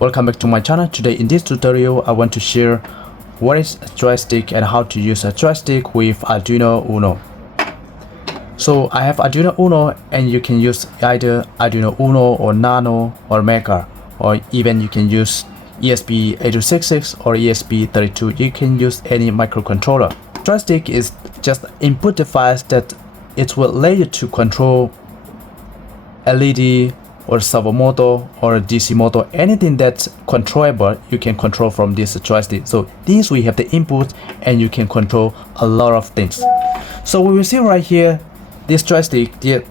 Welcome back to my channel. Today in this tutorial I want to share what is a joystick and how to use a joystick with Arduino Uno. So I have Arduino Uno and you can use either Arduino Uno or Nano or Mega, or even you can use ESP8266 or ESP32. You can use any microcontroller. Joystick is just input device that it will allow you to control LED or servo motor or DC motor, anything that's controllable you can control from this joystick. So these we have the input and you can control a lot of things. So we will see right here this joystick, the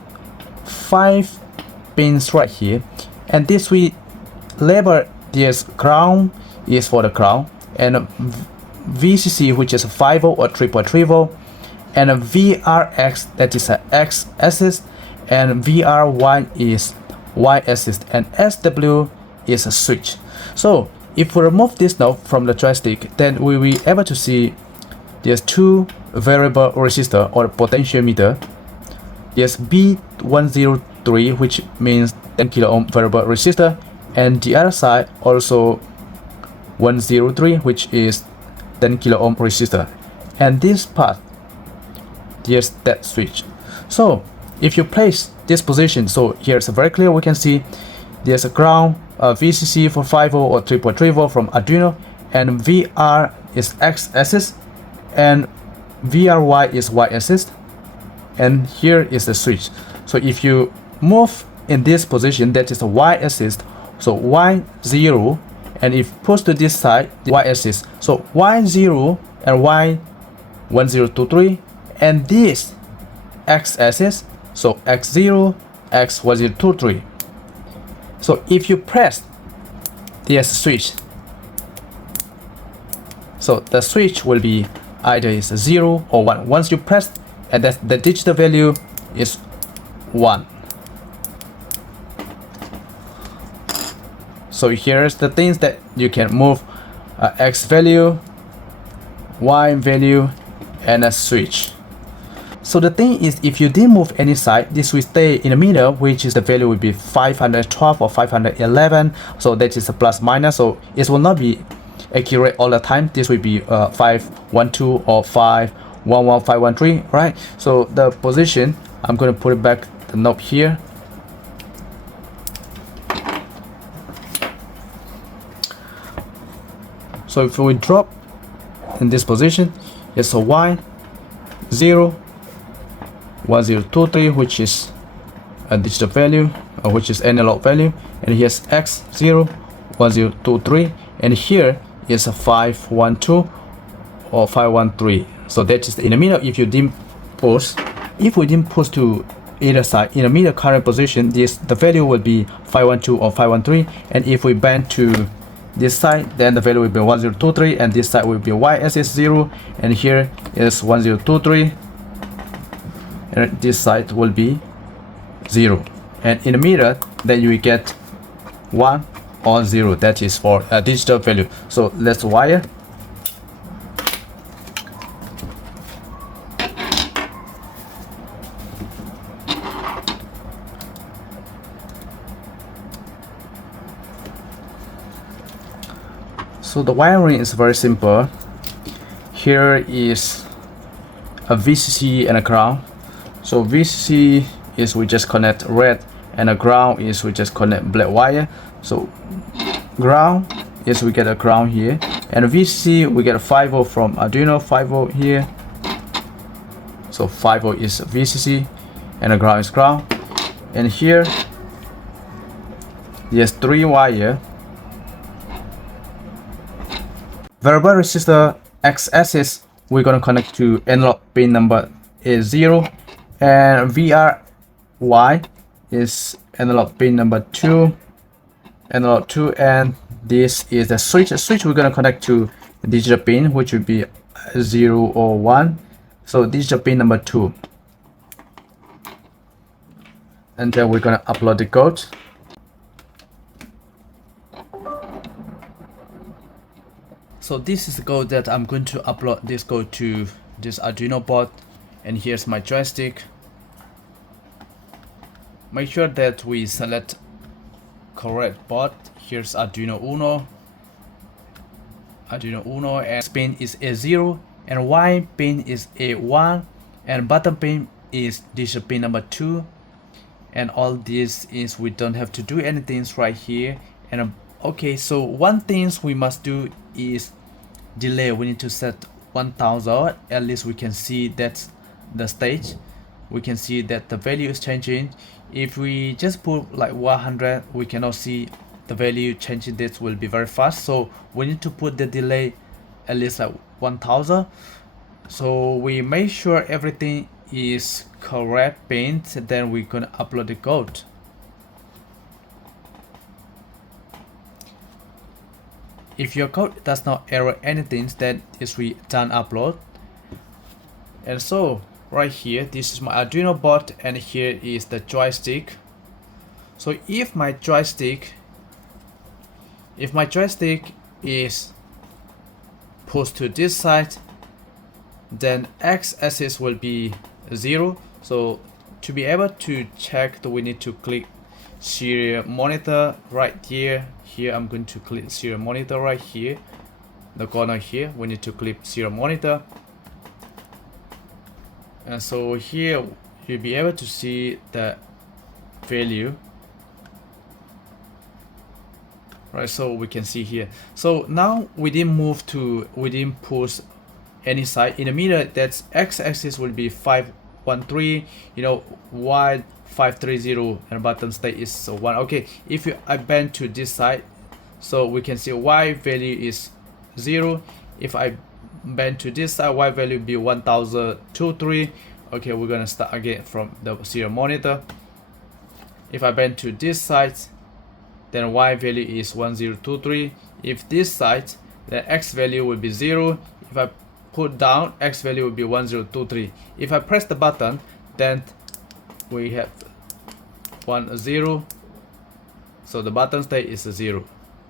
5 pins right here, and this we label this ground is for the ground, and VCC which is a 5 volt or 3.3 volt, and a VRx that is a X axis, and VRy is Y axis, and SW is a switch. So if we remove this node from the joystick, then we will be able to see there's two variable resistor or potentiometer. There's B103 which means 10 kilo ohm variable resistor, and the other side also 103 which is 10 kilo ohm resistor, and this part there's that switch. So if you place this position, so here's very clear, we can see there's a ground, VCC for 5 volt or 3.3 volt from Arduino, and VR is X axis and VRy is Y axis, and here is the switch. So if you move in this position, that is the Y axis, so Y0, and if push to this side, the Y axis, so Y0 and Y1023, and this X axis, so X0, X1023. So if you press this switch, so the switch will be either is 0 or 1. Once you press, and that's the digital value is 1. So here's the things that you can move: X value, Y value, and a switch. So the thing is, if you didn't move any side, this will stay in the middle, which is the value will be 512 or 511. So that is a plus minus, so it will not be accurate all the time. This will be 512 or 511, 513, right? So the position, I'm going to put it back the knob here. So if we drop in this position, it's a Y0, 1023 which is a digital value, which is analog value, and here's X0, 1023, and here is a 512 or 513. So that is in the middle. If you didn't push, if we didn't push to either side, in the middle current position, the value will be 512 or 513, and if we bend to this side, then the value will be 1023, and this side will be Y axis 0, and here is 1023, and this side will be 0, and in the middle then you will get 1 or 0, that is for a digital value. So let's wire. So the wiring is very simple. Here is a VCC and a ground. So VCC is we just connect red, and a ground is we just connect black wire. So ground is we get a ground here, and a VCC we get a 5 volt from Arduino, 5 volt here. So 5 volt is VCC and a ground is ground, and here there's 3 wire. Variable resistor X axis we're gonna connect to analog pin number is 0, and VRy is analog pin number 2, analog 2, and this is the switch. The switch we're gonna connect to the digital pin, which would be 0 or 1. So digital pin number 2, and then we're gonna upload the code. So this is the code that I'm going to upload this code to this Arduino board, and here's my joystick. Make sure that we select correct board. Here's Arduino Uno. Arduino Uno, and pin is A0 and Y pin is A1 and button pin is digital pin number 2. And all this is we don't have to do anything right here. And okay, so one thing we must do is delay. We need to set 1000. At least we can see that's the stage. We can see that the value is changing. If we just put like 100, we cannot see the value changing. This will be very fast, so we need to put the delay at least like 1000. So we make sure everything is correct pin, then we're gonna upload the code. If your code does not error anything, then it's we done upload. And so right here, this is my Arduino board, and here is the joystick. So if my joystick is pushed to this side, then x-axis will be 0. So to be able to check, we need to click serial monitor right here. Here I'm going to click serial monitor right here, the corner here. We need to click serial monitor, and so here you'll be able to see the value. Right, so we can see here. So now we didn't push any side. In the middle, that's x-axis will be 513, you know, y 530, and button state is 1. Okay, if I bend to this side, so we can see y value is 0. If I bend to this side, y value be 1023. Okay, we're gonna start again from the serial monitor. If I bend to this side, then y value is 1023. If this side, then x value will be 0. If I put down, x value will be 1023. If I press the button, then we have 10. So the button state is 0.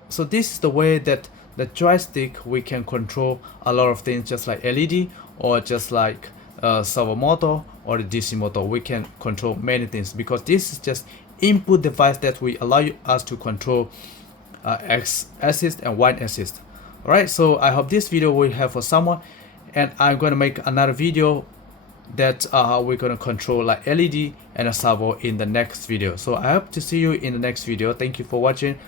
So this is the way that the joystick we can control a lot of things, just like LED or just like servo motor or the DC motor. We can control many things because this is just input device that we allow us to control X assist and Y assist. Alright, so I hope this video will help for someone, and I'm going to make another video that we're going to control like LED and a servo in the next video. So I hope to see you in the next video. Thank you for watching.